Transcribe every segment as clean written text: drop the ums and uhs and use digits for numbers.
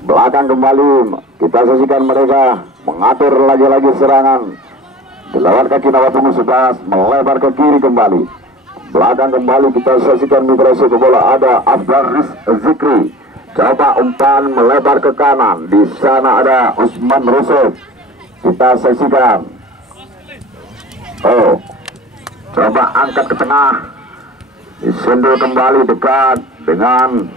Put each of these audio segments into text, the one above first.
Belakang kembali, kita saksikan mereka mengatur lagi-lagi serangan. Lewat kaki Nawatunggu 11 melebar ke kiri kembali. Belakang kembali kita saksikan mitra sepak bola ada Abdar Zikri. Coba umpan melebar ke kanan. Di sana ada Usman Rusuf. Kita saksikan. Oh, coba angkat ke tengah. Disentuh kembali dekat dengan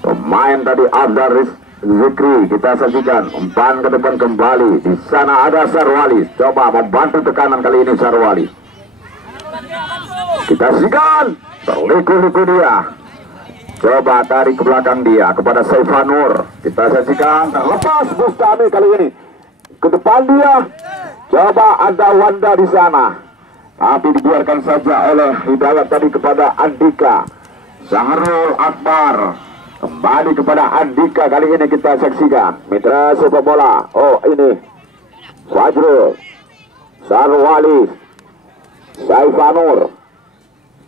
pemain tadi Abdar Zikri. Kita saksikan umpan ke depan kembali. Di sana ada Sarwali. Coba membantu tekanan kali ini Sarwali. Kita saksikan terliku-liku dia. Coba tarik ke belakang dia kepada Saifanur. Kita saksikan terlepas Bustami kali ini. Ke depan dia. Coba ada Wanda di sana. Tapi dibiarkan saja oleh Hidayat tadi kepada Andika. Zahrul Akbar. Kembali kepada Andika kali ini kita saksikan. Mitra sepak bola. Oh ini. Fajrul. Sarwali. Saifanur.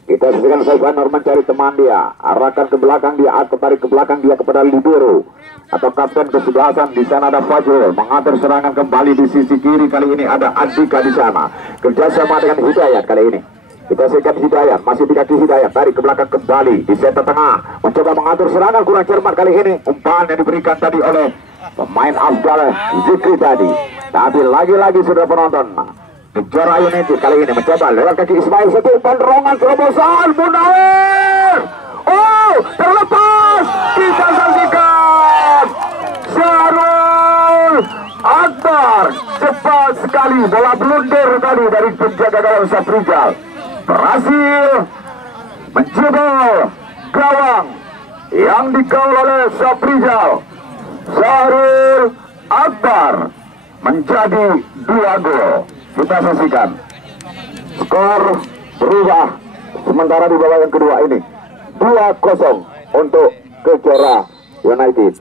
Kita saksikan Saifanur mencari teman dia. Arahkan ke belakang dia atau tarik ke belakang dia kepada Libero. Atau kapten kesebelasan. Di sana ada Fajrul. Mengatur serangan kembali di sisi kiri. Kali ini ada Andika di sana. Kerjasama dengan Hidayat kali ini. Kita saksikan Hidayat, masih di kaki Hidayat, tarik ke belakang kembali, di center tengah, mencoba mengatur serangan kurang cermat kali ini. Umpan yang diberikan tadi oleh pemain Abdal Zikri tadi. Tapi lagi-lagi sudah penonton. Kejar United kali ini mencoba lewat kaki Ismail, satu umpan terobosan terobosan Munawir. Oh, terlepas. Kita saksikan Syarul Akbar cepat sekali bola blunder tadi dari penjaga gawang Safrizal. Berhasil menjebol gawang yang dikawal oleh Safrizal. Syarul Akbar menjadi 2 gol. Kita saksikan skor berubah sementara di babak yang kedua ini 2-0 untuk Kejora United.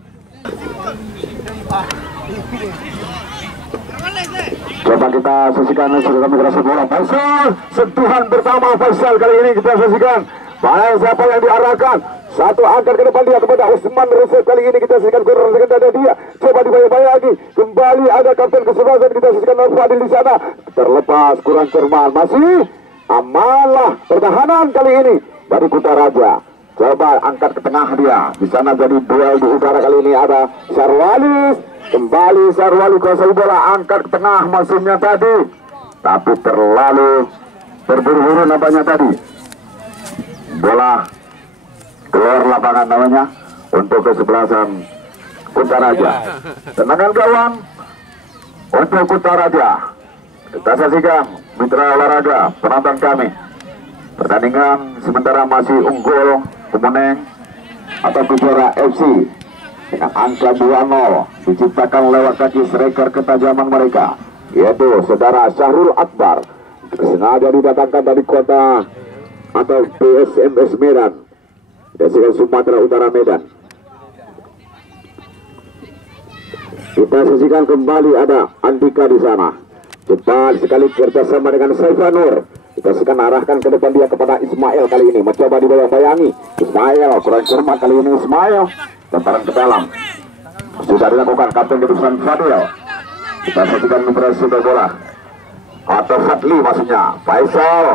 Coba kita saksikan sudah kami terasa bola. Faisal, sentuhan pertama Faisal kali ini kita saksikan. Baik siapa yang diarahkan. Satu angkat ke depan dia kepada Usman Rusuf kali ini kita saksikan kurang ada dia. Coba dibayar lagi. Kembali ada kapten kesebelasan kita saksikan Fadil di sana. Terlepas kurang cermat. Masih amanlah pertahanan kali ini dari Kutaraja. Coba angkat ke tengah dia. Di sana jadi duel di udara kali ini ada Sarwalis. Kembali Sarwali kuasai bola, angkat ke tengah masuknya tadi. Tapi terlalu terburu-buru nampaknya tadi. Bola keluar lapangan namanya untuk kesebelasan Kutaraja. Tendangan gawang untuk Kutaraja. Kita saksikan mitra olahraga penonton kami. Pertandingan sementara masih unggul Kemeneng atau Kejora FC dengan angka 2-0 diciptakan lewat kaki striker ketajaman mereka, yaitu saudara Syahrul Akbar. Sengaja didatangkan dari kota atau PSMS Medan, dari Sumatera Utara Medan. Kita saksikan kembali ada Andika di sana. Cepat sekali kerjasama dengan Saifanur. Kita saksikan arahkan ke depan dia kepada Ismail kali ini. Mencoba dibayang-bayangi. Ismail kurang cermat kali ini Ismail. Tentaran ke dalam. Sudah dilakukan kapten keputusan Fadil. Kita saksikan mitra sepak bola. Atau Fadli maksudnya. Faisal.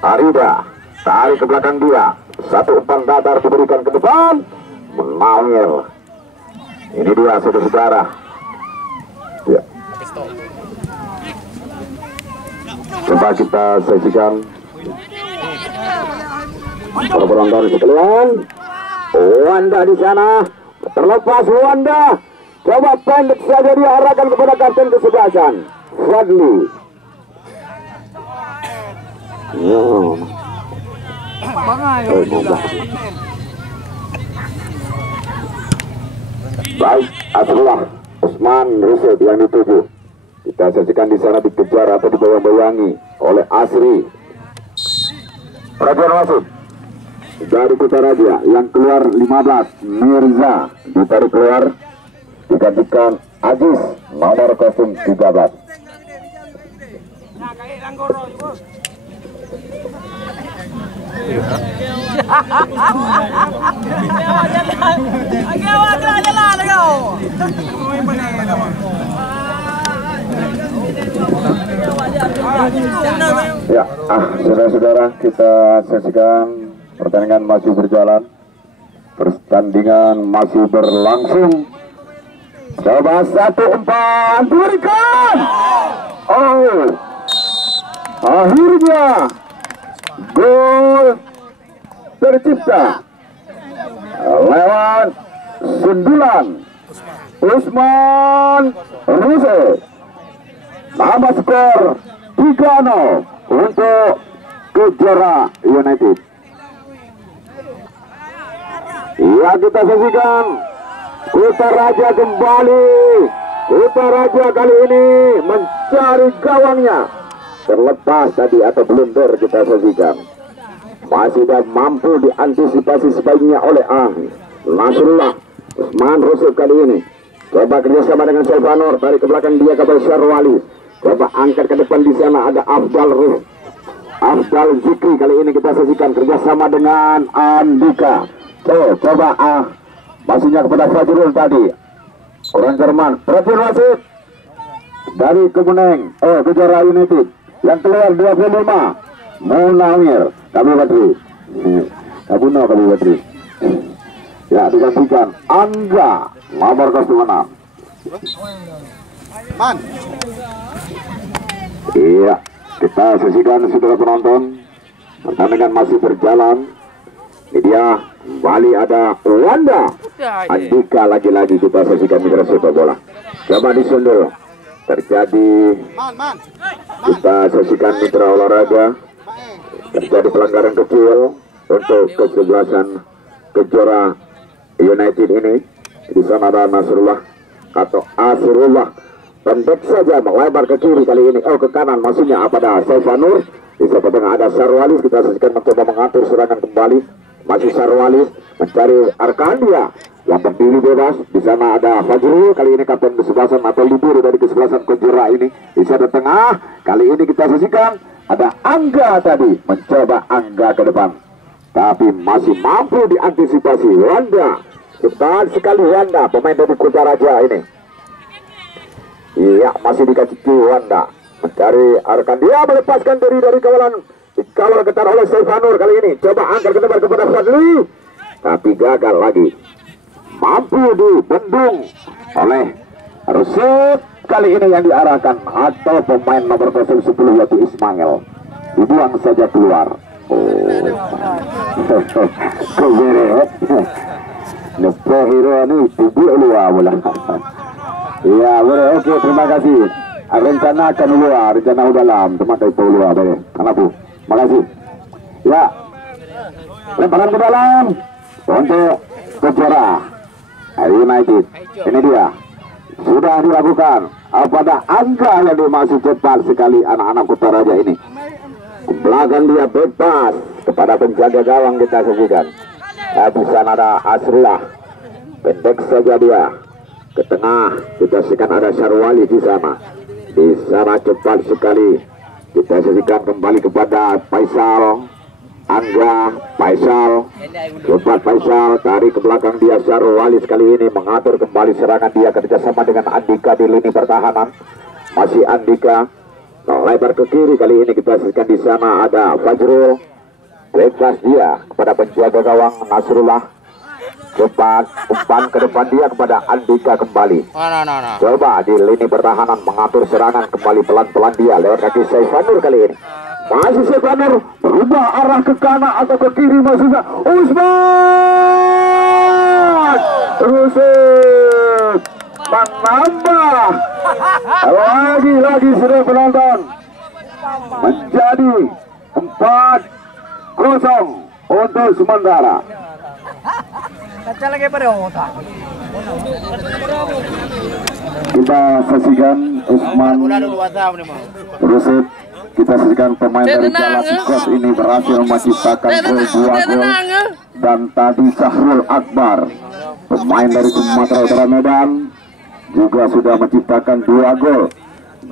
Arida. Tarik ke belakang dia. Satu umpan datar diberikan ke depan. Menawir. Ini dia saudara-saudara. Ya. Coba kita saksikan para penonton sekalian. Wanda di sana, terlepas Wanda. Coba pendek saja diarahkan kepada kapten kesebelasan Fadli. Baik, Asrullah Usman Rusuf yang dituju. Kita saksikan di sana dikejar atau dibayang-bayangi oleh Asri. Perhatian wasit dari Kutaraja yang keluar 15 Mirza ditarik keluar, digantikan Aziz nomor kostum 13. Ya, saudara-saudara, kita saksikan pertandingan masih berjalan, pertandingan masih berlangsung. Coba satu umpan diberikan. Oh, akhirnya gol tercipta lewat sundulan Usman Ruse. Nama skor 3-0 untuk Kejora United. Ya, kita saksikan Kota Raja kembali. Kota Raja kali ini mencari gawangnya. Terlepas tadi atau blunder kita saksikan. Masih tidak mampu diantisipasi sebaiknya oleh Nasrullah Usman Rusuk kali ini. Coba kerjasama dengan Selvanor, tarik ke belakang dia kepada Syarwali. Coba angkat ke depan, di sana ada Afdal Zikri. Kali ini kita saksikan kerjasama dengan Andika. Coba masihnya kepada Fajrul tadi. Orang Jerman, Fajrul Wasit dari Kemeneng, Kejora United. Yang keluar 25 Munawir Kami Badri. Ya, digantikan Angga nomor 06. Iya, kita saksikan saudara penonton, pertandingan masih berjalan. Ini dia kembali ada Wanda Andika, lagi-lagi kita saksikan mitra sepak bola. Coba disundul, terjadi kita saksikan mitra olahraga, terjadi pelanggaran kecil untuk kesebelasan Kejora United ini. Di sana ada Nasrullah atau Asrullah, pendek saja melebar ke kiri kali ini, ke kanan maksudnya pada Selvanur. Di sebelah tengah ada Sarwalis, kita saksikan mencoba mengatur serangan kembali. Masih Sarwalis mencari Arkandia yang berdiri bebas. Di sana ada Fajrul, kali ini kapten kesebelasan atau libur dari kesebelasan Kejora ini. Di sana tengah kali ini kita saksikan ada Angga tadi, mencoba Angga ke depan, tapi masih mampu diantisipasi Wanda. Cepat sekali Wanda, pemain dari Kota Raja ini. Iya, masih dikasih Wanda mencari Arkandia, melepaskan diri dari kawalan, dikawal ketat oleh Selvanur kali ini. Coba angkat ke depan kepada Fadli, tapi gagal lagi. Mampu dibendung oleh Rusuk kali ini yang diarahkan atau pemain nomor 10 yaitu Ismail. Dibuang saja keluar. Keberet. Nepo hero ini tubuh luar bola. Iya, boleh. Oke, terima kasih. Rencana akan luar, rencana udah dalam, teman dari luar boleh. Kenapa? Makasih. Ya, lemparan ke dalam untuk Kejora United. Ini dia sudah dilakukan. Pada Angga yang dimasuk cepat sekali anak-anak Kota Raja ini. Ke belakang dia bebas kepada penjaga gawang kita saksikan. Di sana ada Asrullah, pendek saja dia. Ke tengah kita saksikan ada Syarwali di sana. Di sana cepat sekali kita saksikan kembali kepada Faisal. Angga, Faisal, cepat Faisal, tarik ke belakang dia Syarwali sekali ini mengatur kembali serangan dia kerjasama dengan Andika di lini pertahanan. Masih Andika lebar ke kiri, kali ini kita saksikan di sana ada Fajrul, bebas dia kepada penjaga gawang Nasrullah. Cepat umpan ke depan dia kepada Andika kembali. Coba di lini pertahanan mengatur serangan kembali pelan-pelan dia lewat kaki Selvanur kali ini. Masih Selvanur berubah arah ke kanan atau ke kiri maksudnya Usman Rusuk menambah lagi sudah penonton menjadi 4-0 untuk sementara. Kita saksikan Usman Rusuk, kita saksikan pemain dari Jalasikos ini berhasil menciptakan gol 2 gol, dan tadi Sahrul Akbar pemain dari Sumatera Utara Medan juga sudah menciptakan 2 gol.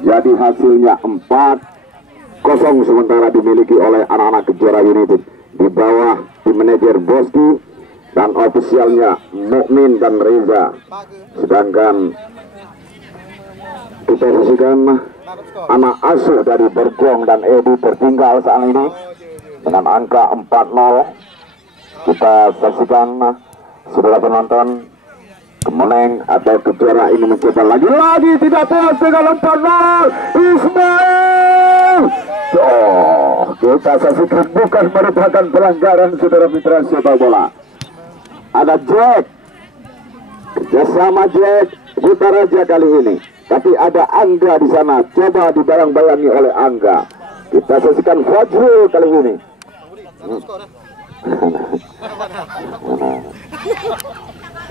Jadi hasilnya 4-0 sementara dimiliki oleh anak-anak Kejora United di bawah tim manajer Boski dan ofisialnya Mukmin dan Reza. Sedangkan kita saksikan anak asuh dari Bergong dan Edi tertinggal saat ini dengan angka 4-0. Kita saksikan saudara penonton, kemenang atau kejuara ini mencoba lagi-lagi tidak puas dengan 4-0. Ismail. Kita saksikan bukan merupakan pelanggaran saudara mitra sepak bola. Ada Jack, kerjasama Jack Buta Raja kali ini. Tapi ada Angga di sana, coba dibayang-bayangi oleh Angga. Kita saksikan Fajrul kali ini.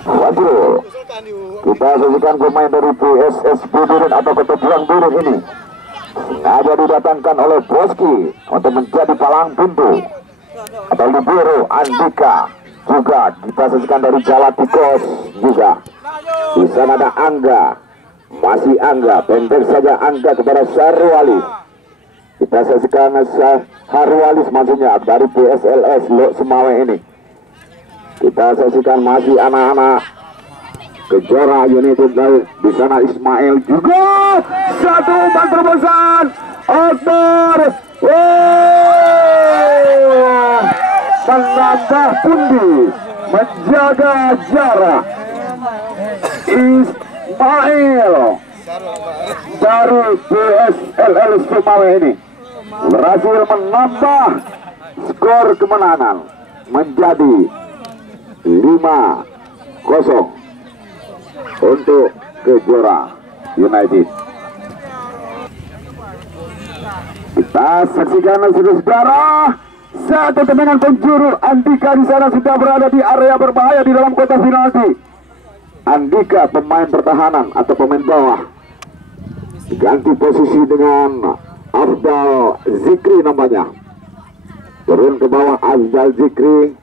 Fajrul. Kita saksikan pemain dari PSS Budurin atau Kota Pulang Durun ini. Sengaja didatangkan oleh Boski untuk menjadi palang pintu atau libero. Andika juga kita saksikan dari Jalatikos juga. Di sana ada Angga. Masih Angga, pendek saja Angga kepada Syahrualis. Kita saksikan Syahrualis maksudnya dari PSLS Lok Semawe ini. Kita saksikan masih anak-anak Kejora United di sana. Ismail juga satu umpan terobosan Akbar. Menambah pundi, menjaga jarak. Ismail dari PSLL Semawe ini berhasil menambah skor kemenangan menjadi 5-0 untuk Kejora United. Kita saksikan saudara, satu tendangan penjuru. Andika di sana sudah berada di area berbahaya di dalam kotak penalti. Andika pemain pertahanan atau pemain bawah diganti posisi dengan Afdal Zikri namanya. Turun ke bawah Afdal Zikri.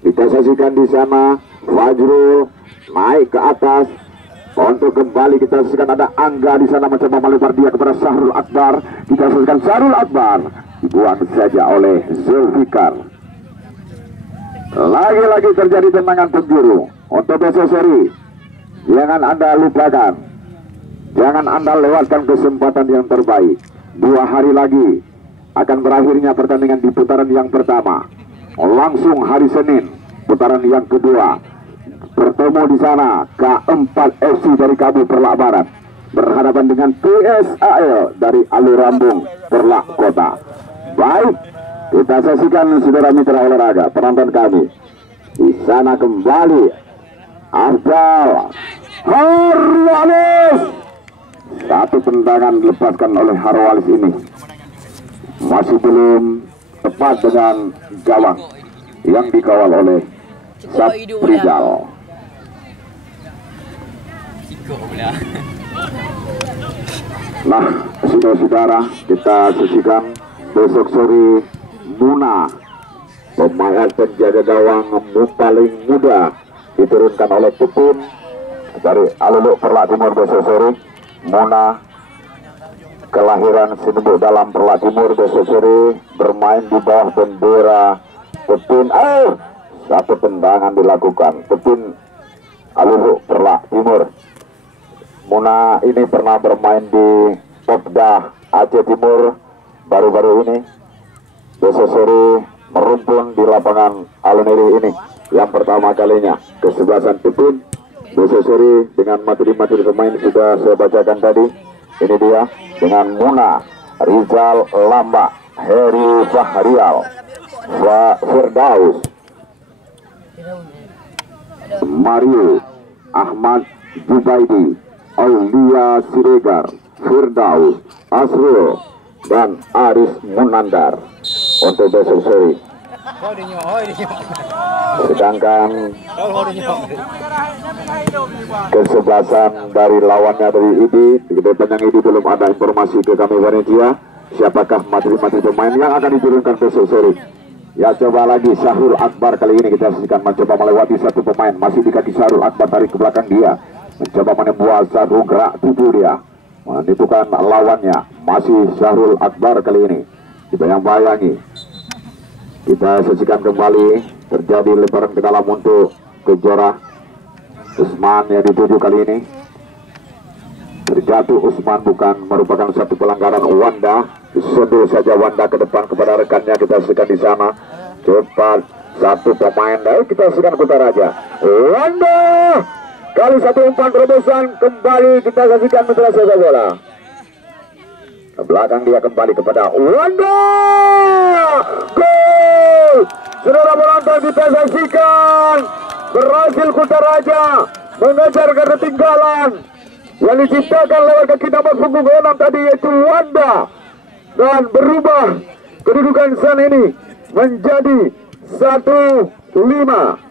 Kita saksikan di sana Fajrul naik ke atas untuk kembali. Kita saksikan ada Angga di sana mencoba melebar dia kepada Syahrul Akbar. Kita saksikan Syahrul Akbar dibuang saja oleh Zulfikar. Lagi-lagi terjadi tendangan penjuru untuk Besosori. Jangan Anda lupakan, jangan Anda lewatkan kesempatan yang terbaik. 2 hari lagi akan berakhirnya pertandingan di putaran yang pertama. Langsung hari Senin putaran yang kedua bertemu di sana K4 FC dari Kabu Perlak Barat berhadapan dengan PSAL dari Alurambung Perlak Kota. Baik, kita saksikan saudara mitra olahraga penonton kami. Di sana kembali Afdal Harwalis. Satu tendangan dilepaskan oleh Harwalis ini masih belum tepat dengan gawang yang dikawal oleh Saprijal. Nah, saudara-saudara, kita saksikan besok sore Muna, pemain penjaga gawang paling muda, diturunkan oleh Pupun dari Aluluk Perlak Timur. Besok sore Muna kelahiran Sinubuk Dalam Perlak Timur besok sore bermain di bawah bendera Pupun. Satu tendangan dilakukan Pupun Aluluk Perlak Timur. Muna ini pernah bermain di Popda Aceh Timur baru-baru ini. Besok sore merumpun di lapangan Aluniri ini yang pertama kalinya. Kesebelasan Pupun besok sore dengan materi-materi pemain sudah saya bacakan tadi. Ini dia dengan Muna, Rizal Lamba, Heri Fahrial, Firdaus, Mario, Ahmad Jubaidi, Aulia Siregar, Firdaus, Asrul, dan Aris Munandar untuk besok sore. Sedangkan kesebelasan dari lawannya dari ID, di depan yang ID belum ada informasi ke kami panitia siapakah materi-materi pemain yang akan diturunkan besok sore. Ya, coba lagi Syahrul Akbar kali ini kita saksikan mencoba melewati satu pemain, masih di kaki Syahrul Akbar, tarik ke belakang dia, mencoba menembuas satu gerak tubuh dia, menentukan lawannya. Masih Syahrul Akbar kali ini dibayang-bayangi. Kita saksikan kembali Terjadi lemparan ke dalam untuk Kejora. Usman yang dituju kali ini. Terjatuh Usman, bukan merupakan satu pelanggaran. Wanda disentuh saja Wanda ke depan kepada rekannya. Kita saksikan di sana. Cepat satu pemain. Kita saksikan Kutaraja. Wanda kali satu umpan terobosan kembali kita saksikan mitra sepak bola. Ke belakang dia kembali kepada Wanda. Gol! Saudara penonton kita saksikan berhasil Kutaraja mengejar ketertinggalan yang diciptakan lewat kaki nomor punggung 6 tadi, yaitu Wanda, dan berubah kedudukan saat ini menjadi 1-5.